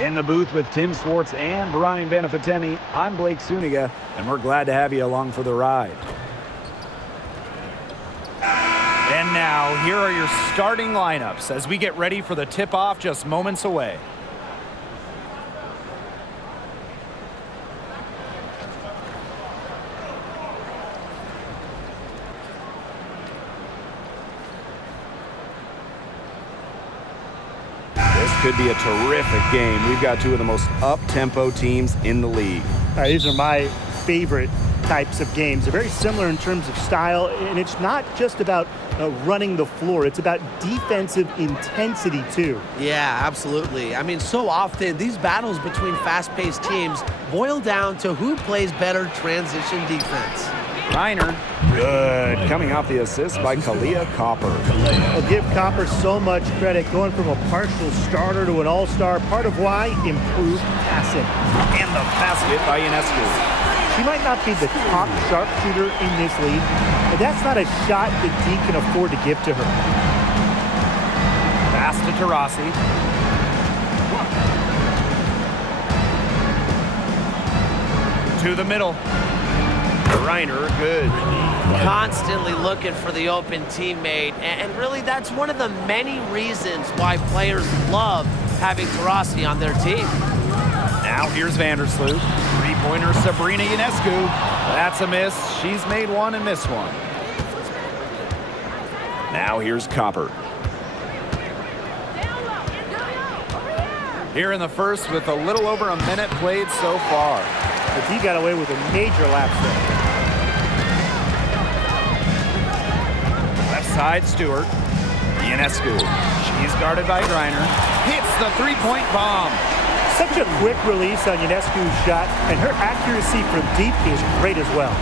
In the booth with Tim Swartz and Brian Benefatemi, I'm Blake Suniga, and we're glad to have you along for the ride. And now, here are your starting lineups as we get ready for the tip-off just moments away. Could be a terrific game. We've got two of the most up-tempo teams in the league. All right, these are my favorite types of games. They're very similar in terms of style, and it's not just about running the floor. It's about defensive intensity, too. Yeah, absolutely. I mean, so often these battles between fast-paced teams boil down to who plays better transition defense. Reiner, good. Coming off the assist by Kalia Copper. I'll give Copper so much credit, going from a partial starter to an all-star. Part of why, improved passing. And the basket by Ionescu. She might not be the top sharpshooter in this league, but that's not a shot that D can afford to give to her. Pass to Taurasi. To the middle. Reiner, good. Constantly looking for the open teammate, and really that's one of the many reasons why players love having Taurasi on their team. Now here's Vandersloot. Three-pointer Sabrina Ionescu. That's a miss. She's made one and missed one. Now here's Copper. Here in the first with a little over a minute played so far. But he got away with a major lapse there. Side Stewart. Ionescu. She's guarded by Griner. Hits the three-point bomb. Such a quick release on Ionescu's shot, and her accuracy from deep is great as well.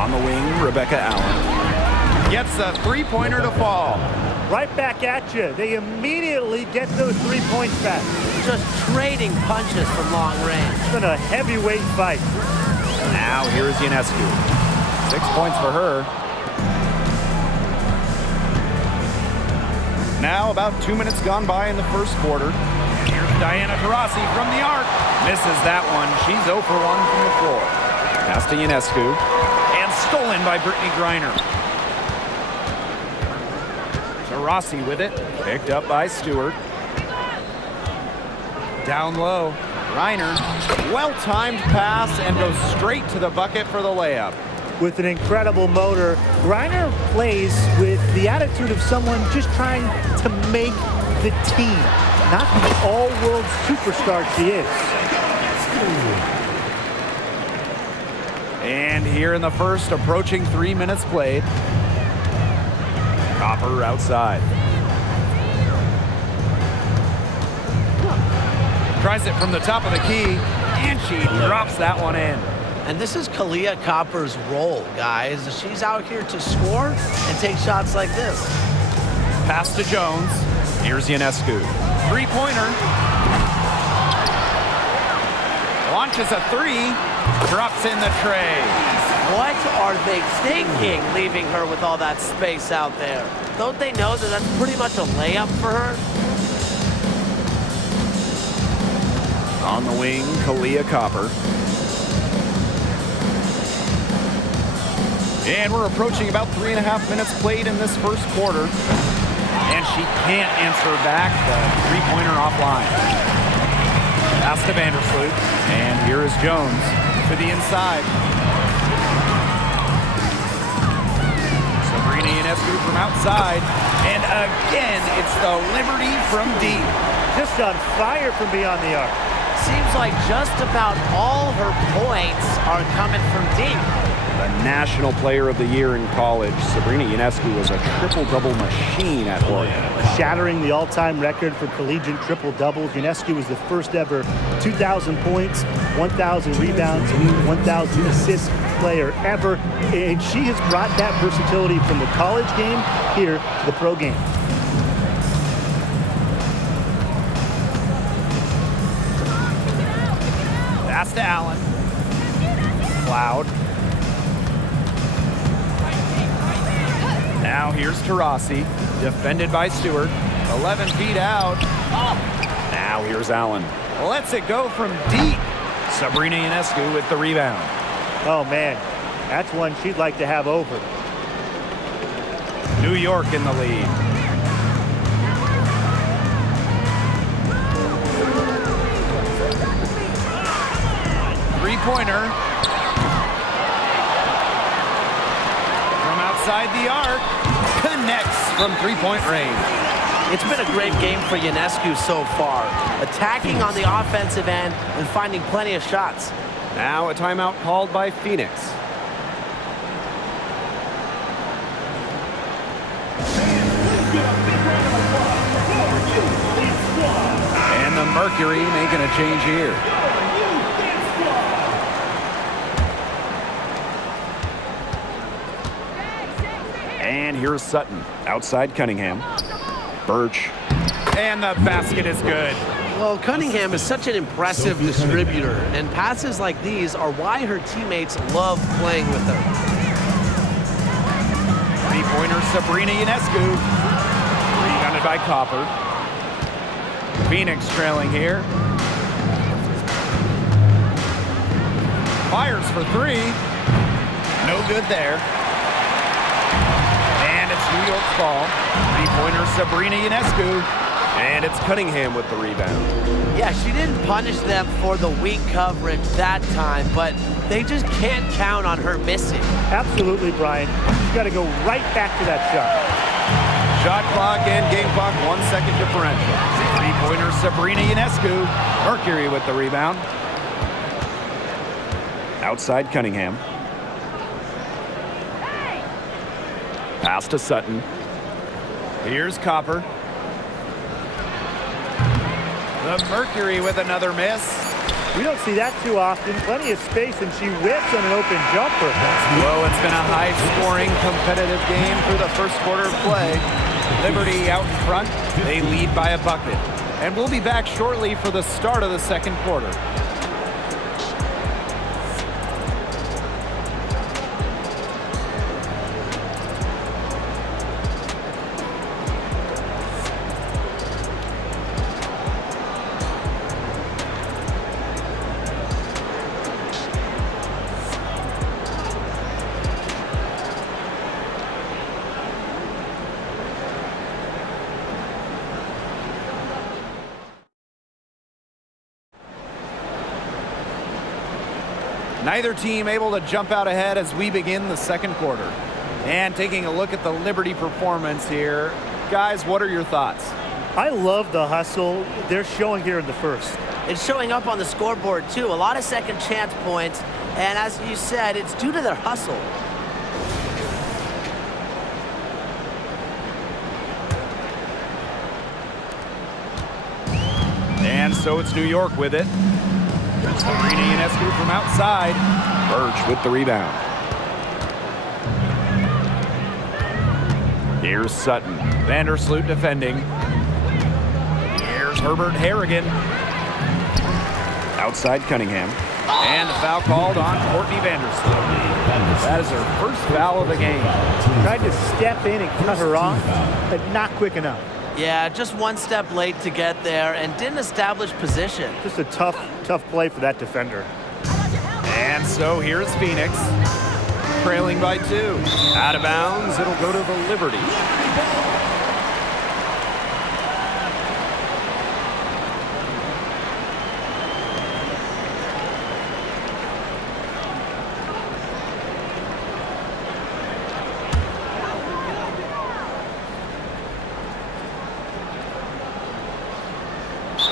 On the wing, Rebecca Allen. Gets a three-pointer to fall. Right back at you. They immediately get those 3 points back. Just trading punches from long range. It's been a heavyweight fight. Now here's Ionescu. 6 points for her. Now about 2 minutes gone by in the first quarter. Here's Diana Taurasi from the arc. Misses that one. She's 0 for 1 from the floor. Pass to Ionescu. And stolen by Brittany Griner. Taurasi with it. Picked up by Stewart. Down low. Griner. Well-timed pass and goes straight to the bucket for the layup. With an incredible motor, Griner plays with the attitude of someone just trying to make the team, not the all-world superstar she is. And here in the first, approaching 3 minutes played. Copper outside. Tries it from the top of the key, and she drops that one in. And this is Kalia Copper's role, guys. She's out here to score and take shots like this. Pass to Jones. Here's Ionescu. Three-pointer. Launches a three. Drops in the tray. What are they thinking, leaving her with all that space out there? Don't they know that that's pretty much a layup for her? On the wing, Kalia Copper. And we're approaching about 3.5 minutes played in this first quarter. And she can't answer back the three-pointer offline. Pass to Vandersloot. And here is Jones to the inside. Sabrina Ionescu from outside. And again, it's the Liberty from deep. Just on fire from beyond the arc. Seems like just about all her points are coming from deep. The National Player of the Year in college, Sabrina Ionescu was a triple-double machine at Oregon. Shattering the all-time record for collegiate triple-doubles. Ionescu was the first ever 2,000 points, 1,000 rebounds, 1,000 assists player ever. And she has brought that versatility from the college game here to the pro game. Pass to Allen. Cloud. Now here's Taurasi, defended by Stewart. 11 feet out. Now here's Allen. Lets it go from deep. Sabrina Ionescu with the rebound. Oh, man. That's one she'd like to have over. New York in the lead. Three-pointer. From outside the arc. Connects from three-point range. It's been a great game for Ionescu so far, attacking on the offensive end and finding plenty of shots. Now a timeout called by Phoenix. And the Mercury making a change here. And here's Sutton. Outside Cunningham. Birch. And the basket is good. Well, Cunningham is such an impressive distributor, and passes like these are why her teammates love playing with her. Three-pointer Sabrina Ionescu. Rebounded by Copper. Phoenix trailing here. Fires for three. No good there. And it's New York's ball. Three-pointer Sabrina Ionescu. And it's Cunningham with the rebound. Yeah, she didn't punish them for the weak coverage that time, but they just can't count on her missing. Absolutely, Brian. You got to go right back to that shot. Shot clock and game clock, 1 second differential. Three-pointer Sabrina Ionescu. Mercury with the rebound. Outside Cunningham. Pass to Sutton. Here's Copper. The Mercury with another miss. We don't see that too often. Plenty of space, and she whips on an open jumper. Well, it's been a high-scoring, competitive game through the first quarter of play. Liberty out in front. They lead by a bucket. And we'll be back shortly for the start of the second quarter. Neither team able to jump out ahead as we begin the second quarter. And taking a look at the Liberty performance here. Guys, what are your thoughts? I love the hustle they're showing here in the first. It's showing up on the scoreboard, too. A lot of second chance points. And as you said, it's due to their hustle. And so it's New York with it. Sabrina Ionescu from outside. Birch with the rebound. Here's Sutton. Vandersloot defending. Here's Herbert Harrigan. Outside Cunningham. And the foul called on Courtney Vandersloot. That is her first foul of the game. Tried to step in and cut her off, but not quick enough. Yeah, just one step late to get there and didn't establish position. Just a tough play for that defender. And so here's Phoenix, trailing by 2. Out of bounds, it'll go to the Liberty.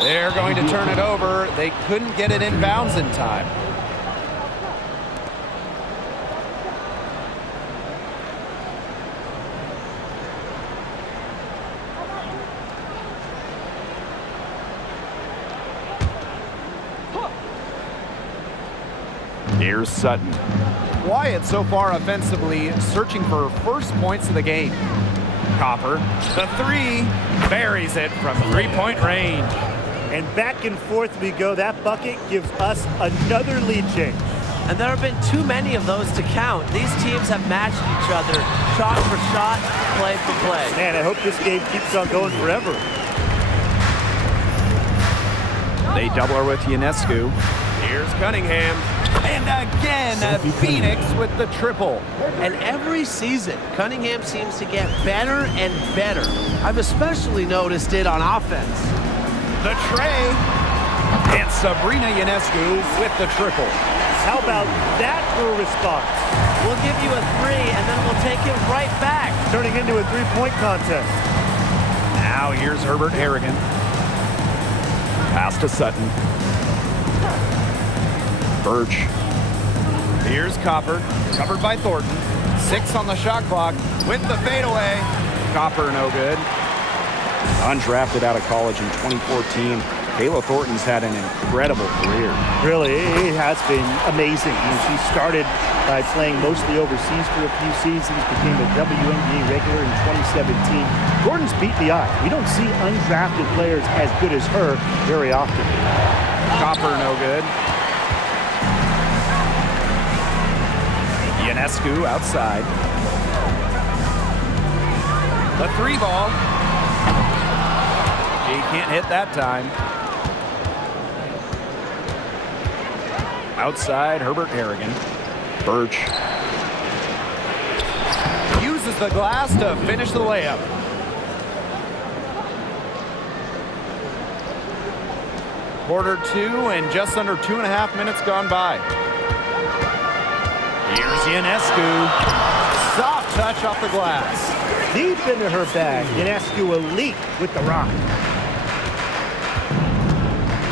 They're going to turn it over. They couldn't get it in bounds in time. Here's Sutton. Wyatt so far offensively searching for first points of the game. Copper, the 3, buries it from three-point range. And back and forth we go. That bucket gives us another lead change. And there have been too many of those to count. These teams have matched each other shot for shot, play for play. Man, I hope this game keeps on going forever. They double her with Ionescu. Here's Cunningham. And again, Phoenix with the triple. And every season, Cunningham seems to get better and better. I've especially noticed it on offense. The tray. And Sabrina Ionescu with the triple. How about that for a response? We'll give you a 3, and then we'll take it right back. Turning into a three-point contest. Now here's Herbert Harrigan. Pass to Sutton. Birch. Here's Copper, covered by Thornton. 6 on the shot clock with the fadeaway. Copper no good. Undrafted out of college in 2014, Kayla Thornton's had an incredible career. Really, it has been amazing. She started by playing mostly overseas for a few seasons, became a WNBA regular in 2017. Thornton's beat the eye. We don't see undrafted players as good as her very often. Copper no good. Ionescu outside. The 3 ball. She can't hit that time. Outside, Herbert Harrigan. Birch. Uses the glass to finish the layup. Quarter 2 and just under 2.5 minutes gone by. Here's Ionescu. Soft touch off the glass. Deep into her bag. Ionescu elite with the rock.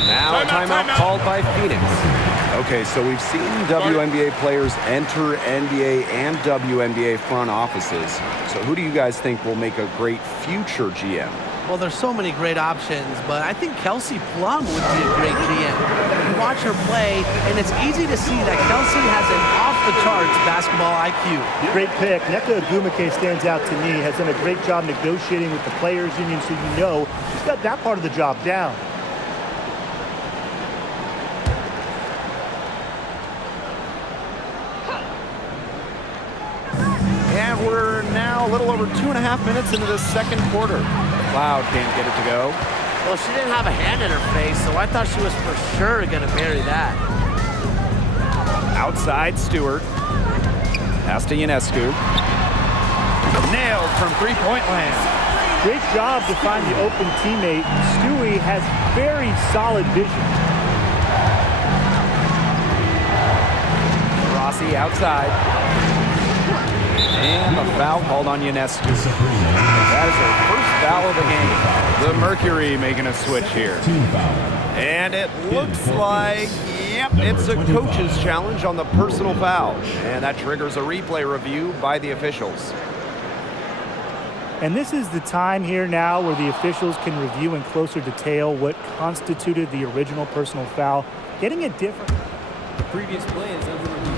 Now a timeout called by Phoenix. Okay, so we've seen WNBA players enter NBA and WNBA front offices. So who do you guys think will make a great future GM? Well, there's so many great options, but I think Kelsey Plum would be a great GM. You watch her play, and it's easy to see that Kelsey has an off-the-charts basketball IQ. Great pick. Nneka Ogwumike stands out to me, has done a great job negotiating with the players' union, so you know she's got that part of the job down. And we're now a little over 2.5 minutes into the second quarter. Cloud can't get it to go. Well, she didn't have a hand in her face, so I thought she was for sure going to bury that. Outside, Stewart. Pass to Ionescu. Nailed from three-point land. Great job to find the open teammate. Stewie has very solid vision. Rossi outside. And a foul called on Ionescu. That is her first foul of the game. The Mercury making a switch here. And it looks like, yep, it's a coach's challenge on the personal foul. And that triggers a replay review by the officials. And this is the time here now where the officials can review in closer detail what constituted the original personal foul, getting it different. The previous play is under review.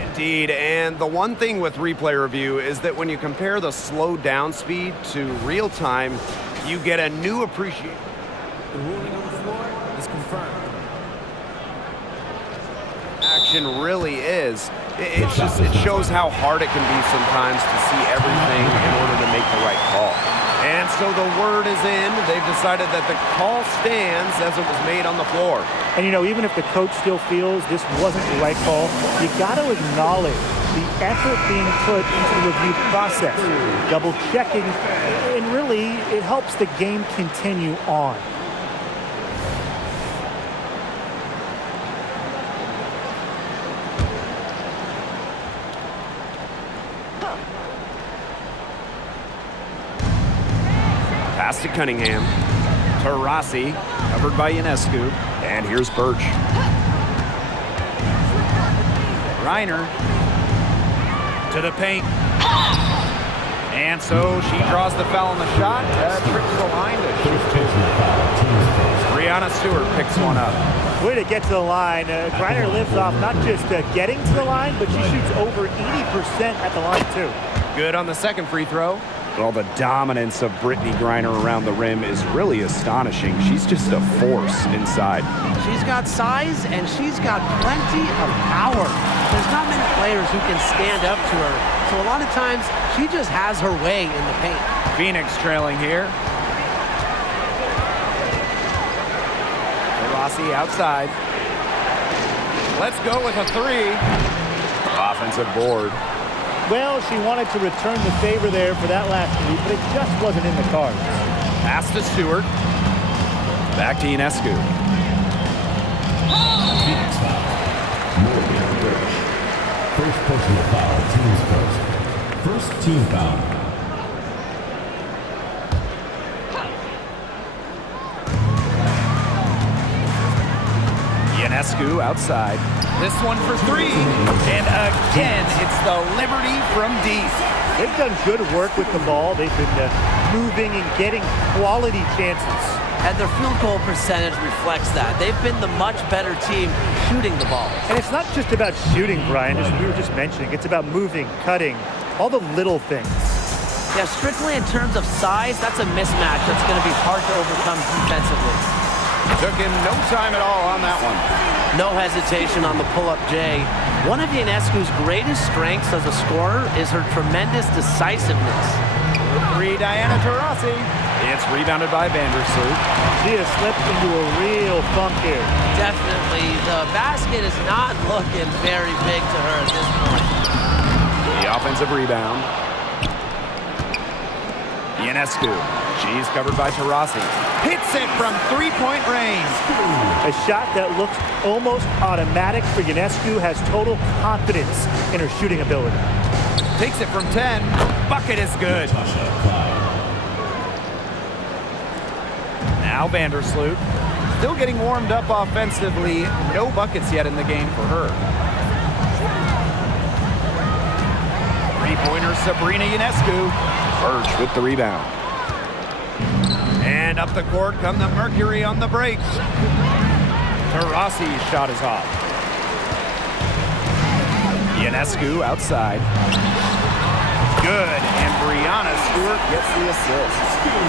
Indeed, and the one thing with replay review is that when you compare the slowed down speed to real time, you get a new appreciation. The ruling on the floor is confirmed. Action really is. It shows how hard it can be sometimes to see everything in order to make the right call. And so the word is in. They've decided that the call stands as it was made on the floor. And you know, even if the coach still feels this wasn't the right call, you got to acknowledge the effort being put into the review process, double checking, and really it helps the game continue on. Pass to Cunningham. To Rossi, covered by Ionescu. And here's Birch. Reiner to the paint. And so she draws the foul on the shot. Trips the line to shoot two. Brianna Stewart picks one up. Way to get to the line. Reiner lives off not just getting to the line, but she shoots over 80% at the line too. Good on the second free throw. Well, the dominance of Brittany Griner around the rim is really astonishing. She's just a force inside. She's got size and she's got plenty of power. There's not many players who can stand up to her. So a lot of times she just has her way in the paint. Phoenix trailing here. Rossi outside. Let's go with a three. Offensive board. Well, she wanted to return the favor there for that last three, but it just wasn't in the cards. Pass to Stewart. Back to Ionescu. Phoenix foul. Morgan Birch. First personal foul, team's first. First team foul. Ionescu outside. This one for three. And again, it's the Liberty from deep. They've done good work with the ball. They've been moving and getting quality chances. And their field goal percentage reflects that. They've been the much better team shooting the ball. And it's not just about shooting, Brian, as we were just mentioning. It's about moving, cutting, all the little things. Yeah, strictly in terms of size, that's a mismatch that's going to be hard to overcome defensively. Took him no time at all on that one. No hesitation on the pull-up J. One of Ionescu's greatest strengths as a scorer is her tremendous decisiveness. Three, Diana Taurasi. It's rebounded by Vandersloot. She has slipped into a real funk here. Definitely, the basket is not looking very big to her at this point. The offensive rebound. Ionescu. She's covered by Taurasi. Hits it from three-point range. A shot that looks almost automatic for Ionescu, has total confidence in her shooting ability. Takes it from 10. Bucket is good. Now Vandersloot. Still getting warmed up offensively. No buckets yet in the game for her. Three-pointer Sabrina Ionescu. Birch with the rebound. And up the court come the Mercury on the break. Taurasi's shot is off. Ionescu outside. Good, and Brianna Stewart gets the assist.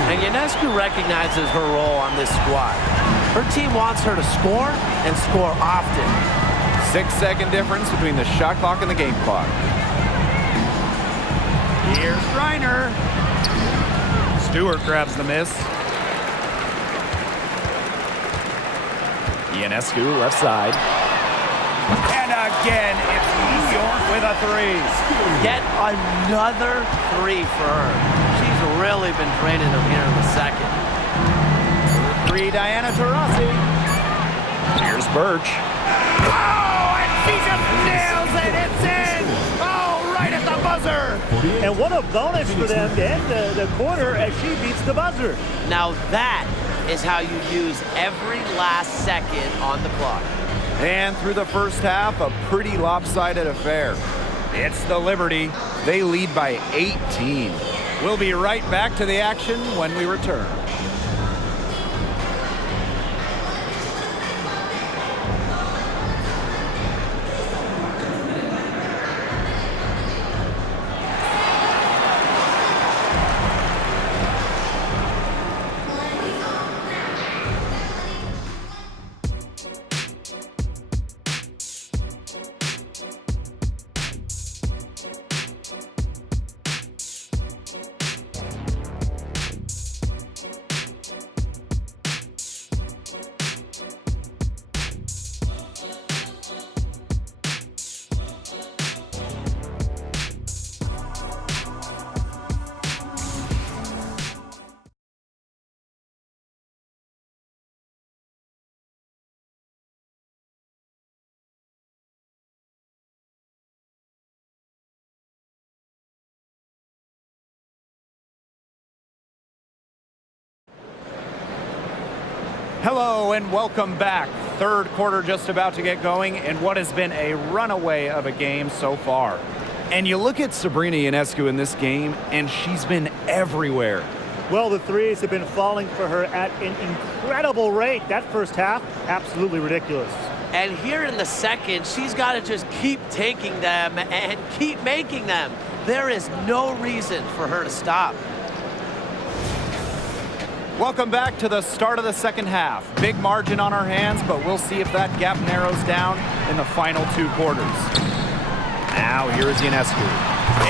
And Ionescu recognizes her role on this squad. Her team wants her to score and score often. 6-second difference between the shot clock and the game clock. Here's Griner. Stewart grabs the miss. Ionescu left side. And again, it's New York with a three. Yet another three for her. She's really been draining them here in the second. Three, Diana Taurasi. Here's Birch. Oh, and she just nails it. It's in. Oh, right at the buzzer. And what a bonus for them to end the quarter as she beats the buzzer. Now that is how you use every last second on the clock. And through the first half, a pretty lopsided affair. It's the Liberty. They lead by 18. We'll be right back to the action when we return. Hello and welcome back. Third quarter just about to get going in what has been a runaway of a game so far. And you look at Sabrina Ionescu in this game, and she's been everywhere. Well, the threes have been falling for her at an incredible rate. That first half, absolutely ridiculous. And here in the second, she's got to just keep taking them and keep making them. There is no reason for her to stop. Welcome back to the start of the second half. Big margin on our hands, but we'll see if that gap narrows down in the final 2 quarters. Now here's Ionescu.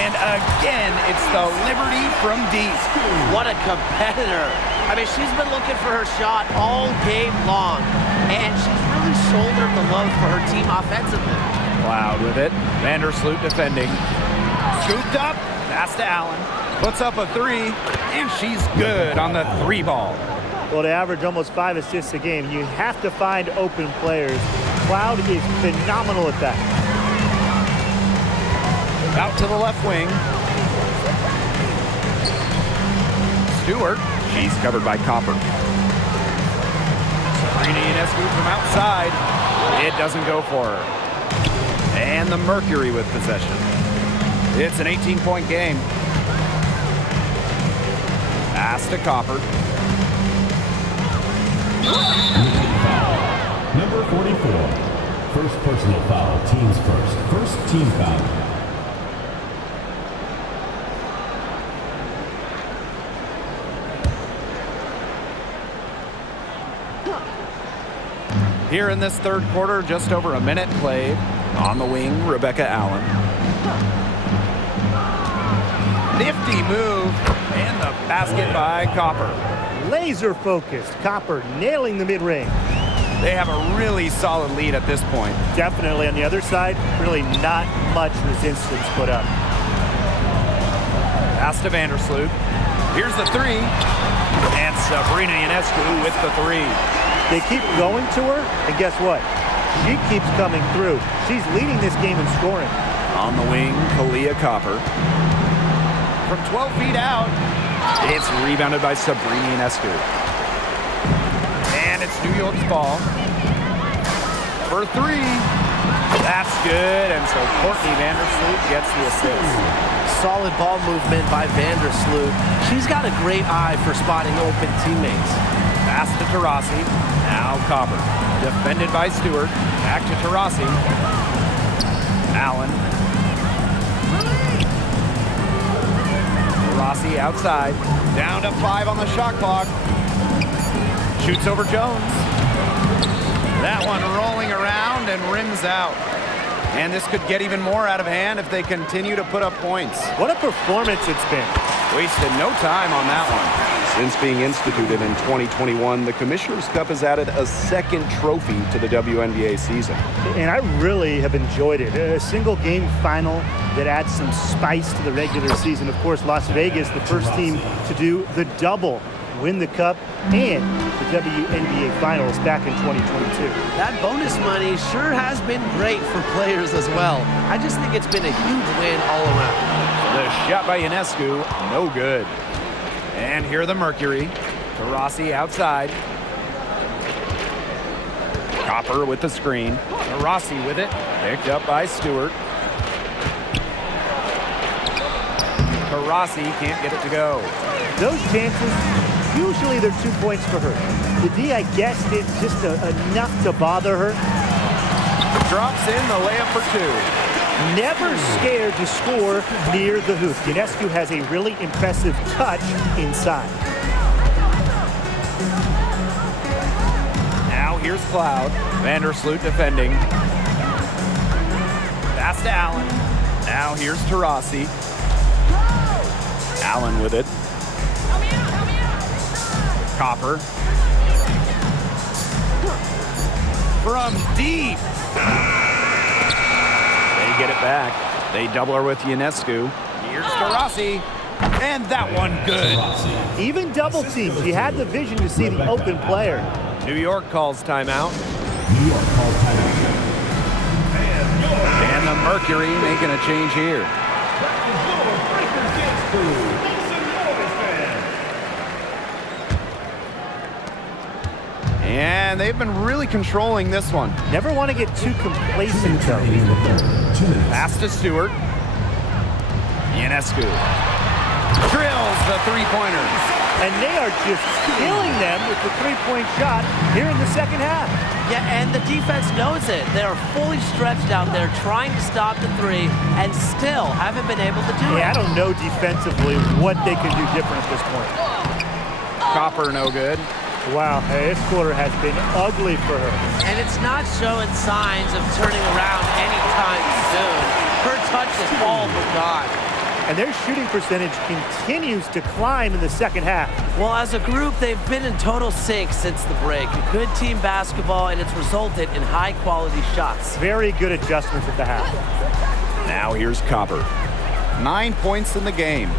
And again, it's the Liberty from deep. What a competitor. I mean, she's been looking for her shot all game long, and she's really shouldered the load for her team offensively. Cloud with it. Vandersloot defending. Scooped up. Pass to Allen. Puts up a 3, and she's good on the 3 ball. Well, to average almost 5 assists a game, you have to find open players. Cloud is phenomenal at that. Out to the left wing. Stewart. She's covered by Copper. Sabrina Ionescu from outside. It doesn't go for her. And the Mercury with possession. It's an 18-point game. Pass to Copper. Number 44. First personal foul. Teams first. First team foul. Here in this third quarter, just over a minute played. On the wing, Rebecca Allen. Nifty move, and the basket by Copper. Laser focused. Copper nailing the mid-range. They have a really solid lead at this point. Definitely on the other side, really not much resistance put up. Pass to Vandersloot. Here's the 3. And Sabrina Ionescu with the 3. They keep going to her, and guess what? She keeps coming through. She's leading this game in scoring. On the wing, Kalia Copper. From 12 feet out, it's rebounded by Sabrina Ionescu. And it's New York's ball. For 3. That's good, and so Courtney Vandersloot gets the assist. Solid ball movement by Vandersloot. She's got a great eye for spotting open teammates. Pass to Taurasi. Now Copper. Defended by Stewart. Back to Taurasi. Allen. Taurasi outside. Down to 5 on the shot clock. Shoots over Jones. That one rolling around and rims out. And this could get even more out of hand if they continue to put up points. What a performance it's been. Wasted no time on that one. Since being instituted in 2021, the Commissioner's Cup has added a second trophy to the WNBA season. And I really have enjoyed it. A single game final that adds some spice to the regular season. Of course, Las Vegas, the first team to do the double, win the Cup and the WNBA Finals back in 2022. That bonus money sure has been great for players as well. I just think it's been a huge win all around. The shot by Ionescu, no good. And here the Mercury. Taurasi outside. Copper with the screen. Taurasi with it. Picked up by Stewart. Taurasi can't get it to go. Those chances, usually they're 2 points for her. The D, I guess, did just enough to bother her. Drops in the layup for 2. Never scared to score near the hoop. Ionescu has a really impressive touch inside. Now here's Cloud. Vandersloot defending. Pass to Allen. Now here's Taurasi. Allen with it. Copper. From deep. They get it back. They double her with Ionescu. Here's Taurasi. And that one good. Even double teams. He had the vision to see the open player. New York calls timeout. New York calls timeout. And the Mercury making a change here. And they've been really controlling this one. Never want to get too complacent, though. Pass to Stewart. Ionescu drills the three-pointers. And they are just killing them with the three-point shot here in the second half. Yeah, and the defense knows it. They are fully stretched out there trying to stop the 3 and still haven't been able to do it. Yeah, I don't know defensively what they can do different at this point. Copper no good. Wow, this quarter has been ugly for her. And it's not showing signs of turning around anytime soon. Her touch is all but gone. And their shooting percentage continues to climb in the second half. Well, as a group, they've been in total sync since the break. Good team basketball, and it's resulted in high-quality shots. Very good adjustments at the half. Now here's Copper. 9 points in the game.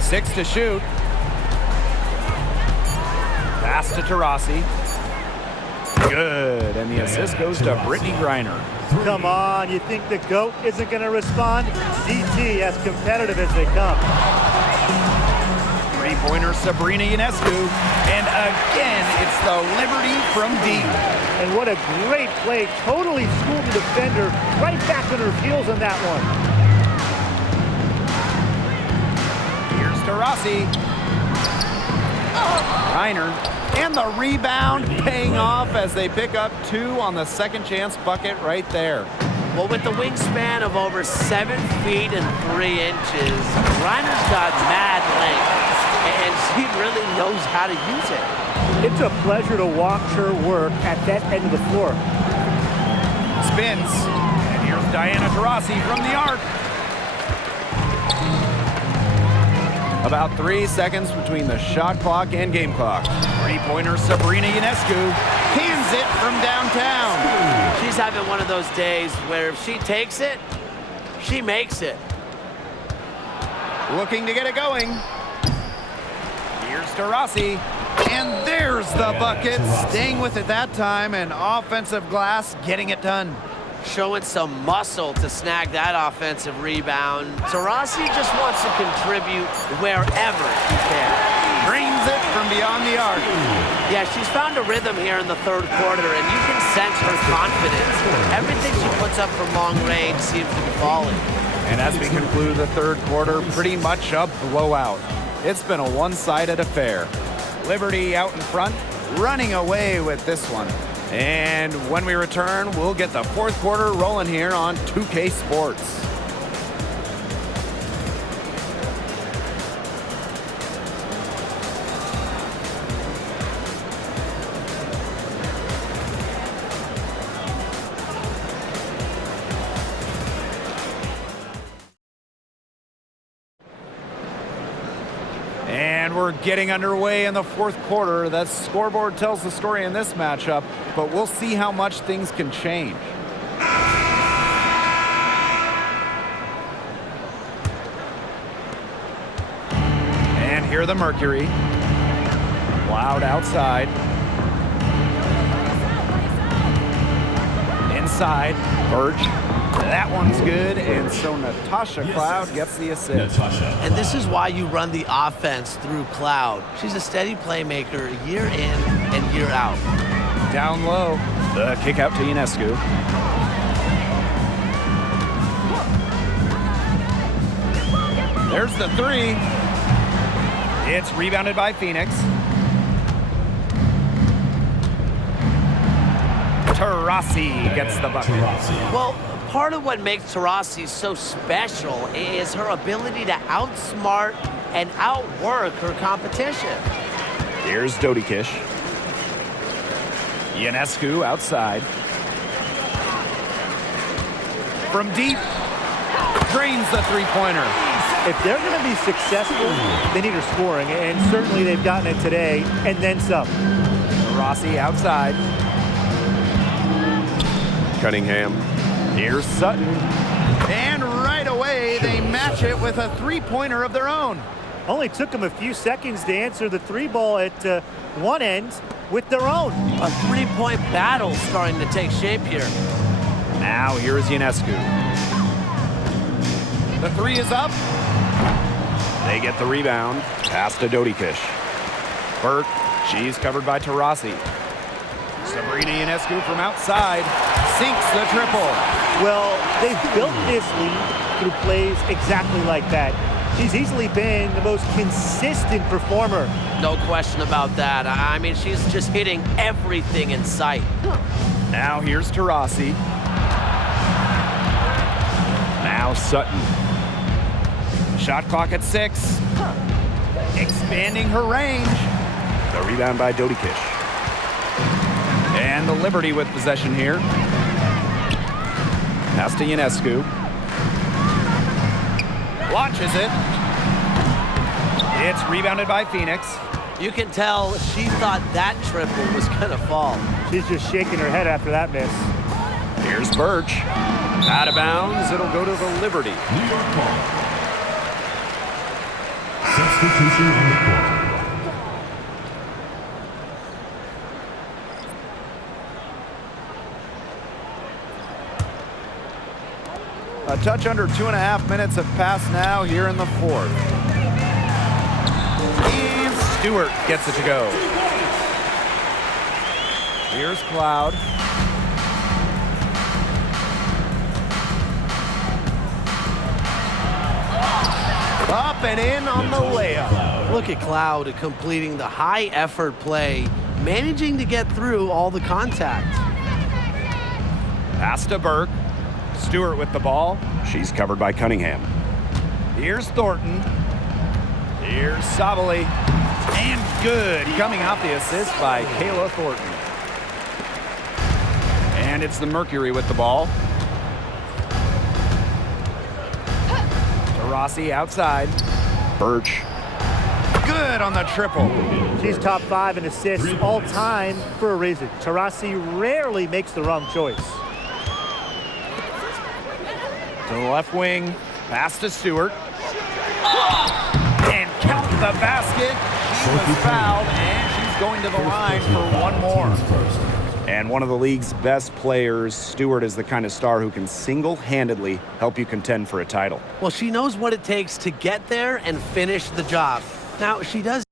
6 to shoot. Pass to Taurasi. Good, and the assist goes to Brittany Griner. Come on, you think the GOAT isn't going to respond? DT as competitive as they come. Three-pointer Sabrina Ionescu, and again, it's the Liberty from deep. And what a great play. Totally schooled the defender. Right back on her heels on that one. Here's Taurasi. Griner, and the rebound paying off as they pick up 2 on the second chance bucket right there. Well, with the wingspan of over 7 feet and 3 inches, Griner's got mad length, and she really knows how to use it. It's a pleasure to watch her work at that end of the floor. Spins, and here's Diana Taurasi from the arc. About 3 seconds between the shot clock and game clock. Three-pointer Sabrina Ionescu cans it from downtown. She's having one of those days where if she takes it, she makes it. Looking to get it going. Here's Taurasi, and there's the bucket. Staying with it that time, and offensive glass getting it done. Showing some muscle to snag that offensive rebound. Taurasi just wants to contribute wherever he can. Drains it from beyond the arc. Yeah, she's found a rhythm here in the third quarter, and you can sense her confidence. Everything she puts up from long range seems to be falling. And as we conclude the third quarter, pretty much a blowout. It's been a one-sided affair. Liberty out in front, running away with this one. And when we return, we'll get the fourth quarter rolling here on 2K Sports. And we're getting underway in the fourth quarter. The scoreboard tells the story in this matchup, but we'll see how much things can change. And here are the Mercury. Loud outside. Inside, Birch. That one's good, and so Natasha Cloud gets the assist. And this is why you run the offense through Cloud. She's a steady playmaker year in and year out. Down low, the kick out to Ionescu. There's the three. It's rebounded by Phoenix. Taurasi gets the bucket. Well, part of what makes Taurasi so special is her ability to outsmart and outwork her competition. Here's Dodikish. Ionescu outside. From deep, drains the three-pointer. If they're going to be successful, they need her scoring, and certainly they've gotten it today, and then some. Rossi outside. Cunningham. Here's Sutton. And right away, they match it with a three-pointer of their own. Only took them a few seconds to answer the three ball at one end with their own. A three-point battle starting to take shape here. Now here's Ionescu. The three is up. They get the rebound. Pass to Dodikish. Burt, she's covered by Taurasi. Sabrina Ionescu from outside sinks the triple. Well, they've built this lead through plays exactly like that. She's easily been the most consistent performer. No question about that. I mean, she's just hitting everything in sight. Now here's Taurasi. Now Sutton. Shot clock at 6. expanding her range. The rebound by Dodi Kish. And the Liberty with possession here. Pass to Ionescu. Launches it. It's rebounded by Phoenix. You can tell she thought that triple was going to fall. She's just shaking her head after that miss. Here's Birch. Out of bounds. It'll go to the Liberty. New York ball. Substitution on the court. A touch under 2.5 minutes have passed now here in the fourth. And Stewart gets it to go. Here's Cloud. Up and in on the layup. Look at Cloud completing the high effort play, managing to get through all the contact. Pass to Burke. Stewart with the ball. She's covered by Cunningham. Here's Thornton. Here's Sabali. And good. Coming off the assist by Kayla Thornton. And it's the Mercury with the ball. Rossi outside. Birch. Good on the triple. She's top 5 in assists all time for a reason. Taurasi rarely makes the wrong choice. To the left wing. Pass to Stewart. And count the basket. She was fouled, and she's going to the line for one more. And one of the league's best players, Stewart is the kind of star who can single-handedly help you contend for a title. Well, she knows what it takes to get there and finish the job. Now, she does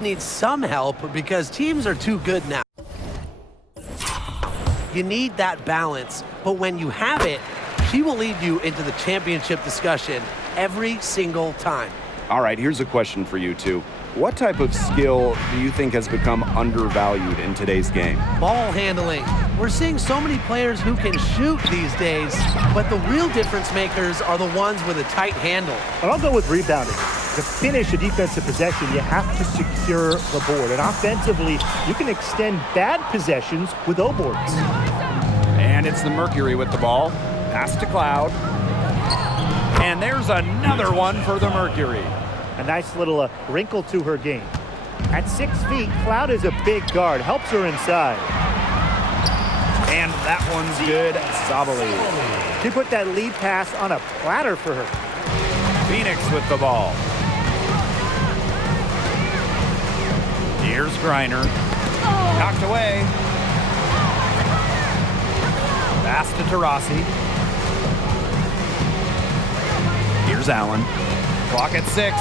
needs some help because teams are too good now. You need that balance, but when you have it, she will lead you into the championship discussion every single time. All right, here's a question for you two. What type of skill do you think has become undervalued in today's game? Ball handling. We're seeing so many players who can shoot these days, but the real difference makers are the ones with a tight handle. And I'll go with rebounding. To finish a defensive possession, you have to secure the board. And offensively, you can extend bad possessions with O-boards. And it's the Mercury with the ball. Pass to Cloud. And there's another one for the Mercury. A nice little wrinkle to her game. At 6 feet, Cloud is a big guard, helps her inside. And that one's good. Sabali. She put that lead pass on a platter for her. Phoenix with the ball. Here's Griner. Knocked away. Pass to Taurasi. Here's Allen. Clock at 6.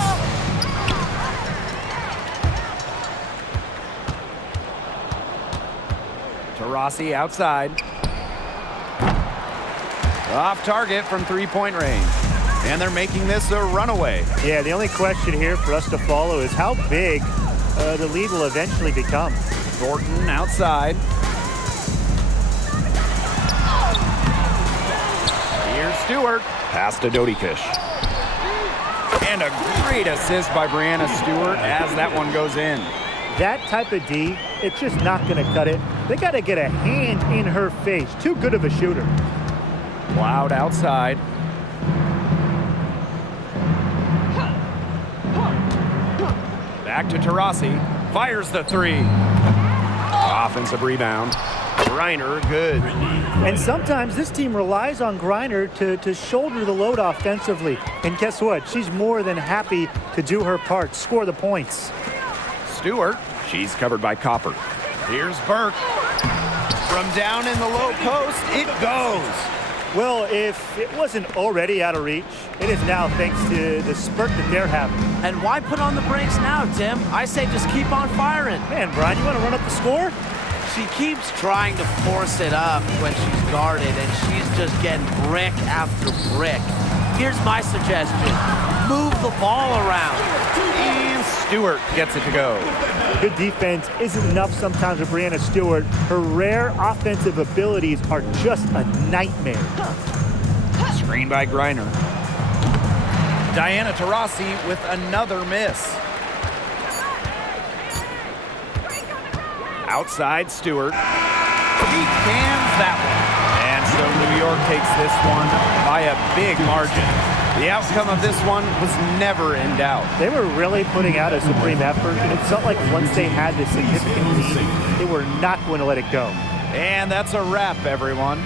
Taurasi outside. Off target from three-point range. And they're making this a runaway. Yeah, the only question here for us to follow is how big the lead will eventually become. Thornton outside. Here's Stewart. Pass to Dodikish. And a great assist by Brianna Stewart as that one goes in. That type of D, it's just not going to cut it. They got to get a hand in her face. Too good of a shooter. Cloud outside. Back to Taurasi. Fires the three. Offensive rebound. Griner, good. And sometimes this team relies on Griner to shoulder the load offensively. And guess what? She's more than happy to do her part, score the points. Stewart. She's covered by Copper. Here's Burke. From down in the low post, it goes. Well, if it wasn't already out of reach, it is now thanks to the spurt that they're having. And why put on the brakes now, Tim? I say just keep on firing. Man, Brian, you want to run up the score? She keeps trying to force it up when she's guarded, and she's just getting brick after brick. Here's my suggestion. Move the ball around. And Stewart gets it to go. Good defense isn't enough sometimes with Brianna Stewart. Her rare offensive abilities are just a nightmare. Screen by Griner. Diana Taurasi with another miss. Outside Stewart. He cans that one. And so New York takes this one by a big margin. The outcome of this one was never in doubt. They were really putting out a supreme effort, and it felt like once they had this significant lead, they were not going to let it go. And that's a wrap, everyone.